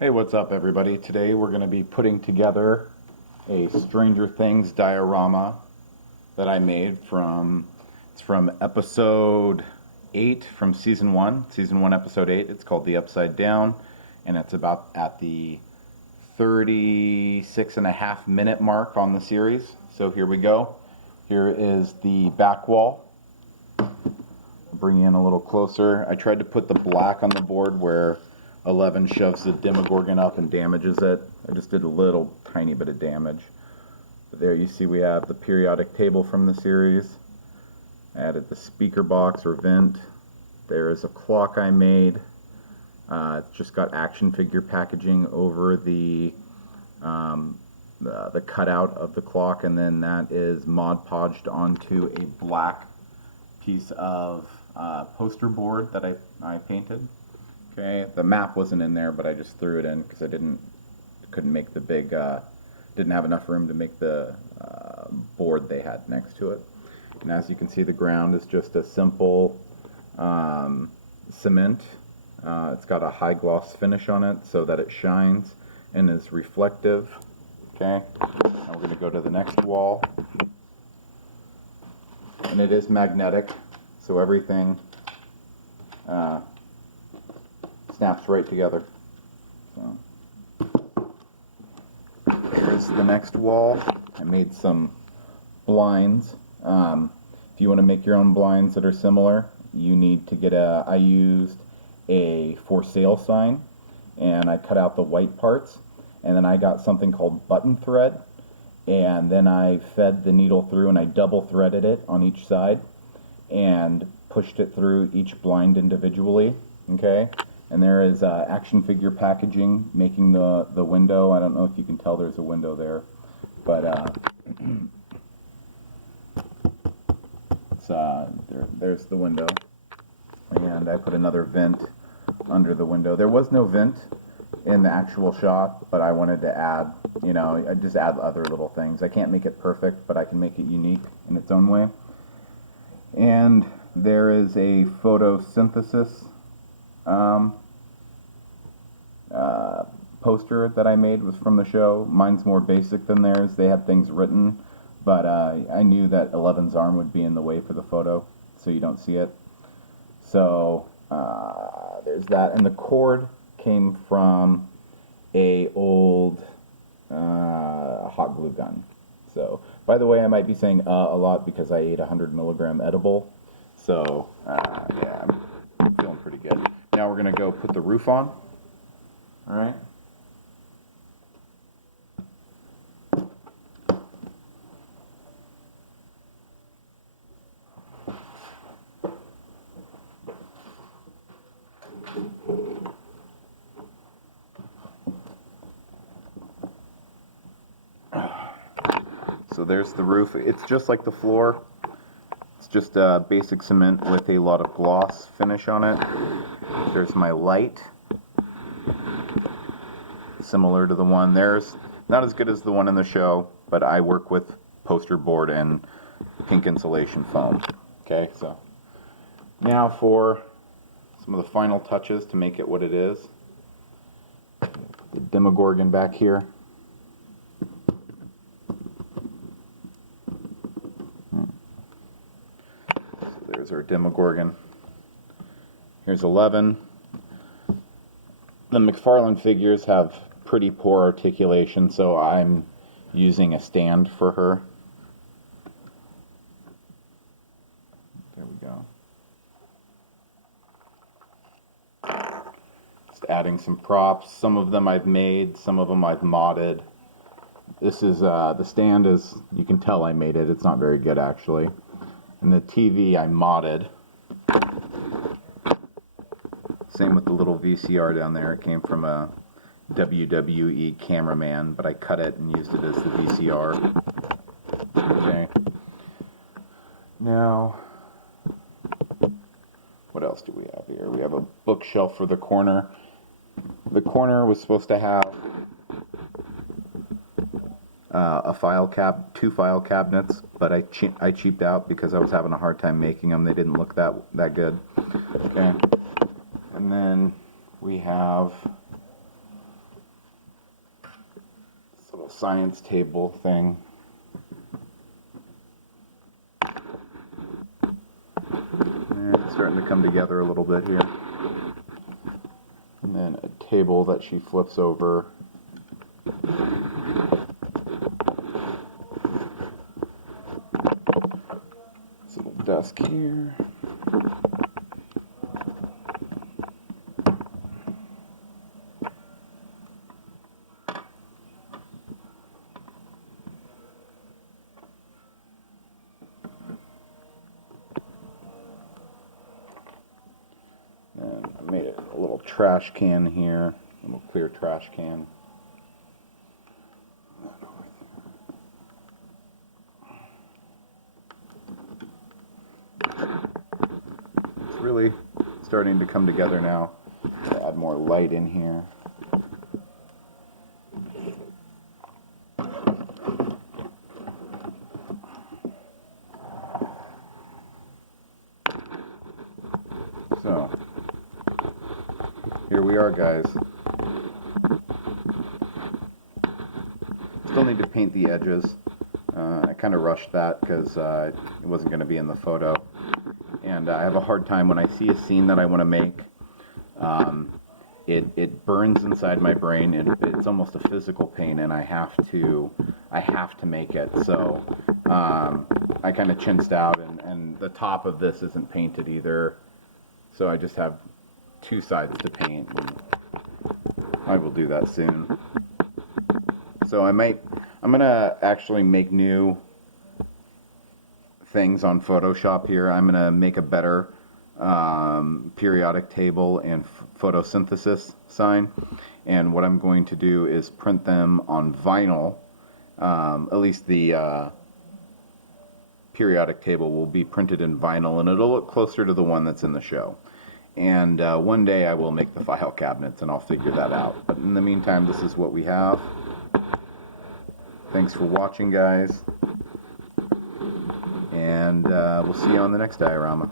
Hey, what's up, everybody? Today we're going to be putting together a Stranger Things diorama that I made it's from episode 8 from season 1, episode 8. It's called The Upside Down, and it's about at the 36.5 minute mark on the series. So here we go. Here is the back wall. Bring you in a little closer. I tried to put the black on the board where 11 shoves the Demogorgon up and damages it. I just did a little tiny bit of damage. But there you see we have the periodic table from the series. I added the speaker box or vent. There is a clock I made. It's just got action figure packaging over the cutout of the clock, and then that is Mod Podged onto a black piece of poster board that I painted. Okay, the map wasn't in there, but I just threw it in because I couldn't make the big, didn't have enough room to make the board they had next to it. And as you can see, the ground is just a simple cement. It's got a high gloss finish on it so that it shines and is reflective. Okay, now we're going to go to the next wall. And it is magnetic, so everything snaps right together. So here's the next wall. I made some blinds. If you want to make your own blinds that are similar, you need to get I used a for sale sign, and I cut out the white parts, and then I got something called button thread, and then I fed the needle through and I double threaded it on each side and pushed it through each blind individually. Okay, and there is action figure packaging making the window. I don't know if you can tell there's a window there, but there's the window, and I put another vent under the window. There was no vent in the actual shot, but I wanted to add, I just add other little things. I can't make it perfect, but I can make it unique in its own way. And there is a photosynthesis poster that I made was from the show. Mine's more basic than theirs. They had things written, but I knew that 11's arm would be in the way for the photo, so you don't see it. So there's that, and the cord came from a old hot glue gun. So, by the way, I might be saying a lot because I ate 100 milligram edible. So, yeah, I'm feeling pretty good. Now we're going to go put the roof on. All right. So there's the roof. It's just like the floor. It's just basic cement with a lot of gloss finish on it. There's my light. Similar to the one. There's not as good as the one in the show, but I work with poster board and pink insulation foam. Okay, so now for some of the final touches to make it what it is. The Demogorgon back here. There's our Demogorgon. Here's 11. The McFarlane figures have pretty poor articulation, so I'm using a stand for her. There we go. Just adding some props. Some of them I've made, some of them I've modded. This is, the stand is, you can tell I made it. It's not very good, actually. And the TV I modded. Same with the little VCR down there. It came from a WWE cameraman, but I cut it and used it as the VCR. Okay. Now, what else do we have here? We have a bookshelf for the corner. The corner was supposed to have two file cabinets, but I cheaped out because I was having a hard time making them. They didn't look that good. Okay, and then we have science table thing. And it's starting to come together a little bit here. And then a table that she flips over. This little desk here. And I made it a little trash can here, a little clear trash can. It's really starting to come together now. I'll add more light in here. So, here we are, guys. Still need to paint the edges. I kind of rushed that because it wasn't going to be in the photo. And I have a hard time when I see a scene that I want to make. It burns inside my brain, and it's almost a physical pain, and I have to make it. So I kind of chinsed out, and the top of this isn't painted either. So I just have two sides to paint. I will do that soon. So I'm gonna actually make new things on Photoshop here. I'm gonna make a better periodic table and photosynthesis sign, and what I'm going to do is print them on vinyl. At least the periodic table will be printed in vinyl, and it'll look closer to the one that's in the show. And one day I will make the file cabinets, and I'll figure that out. But in the meantime, this is what we have. Thanks for watching, guys, and we'll see you on the next diorama.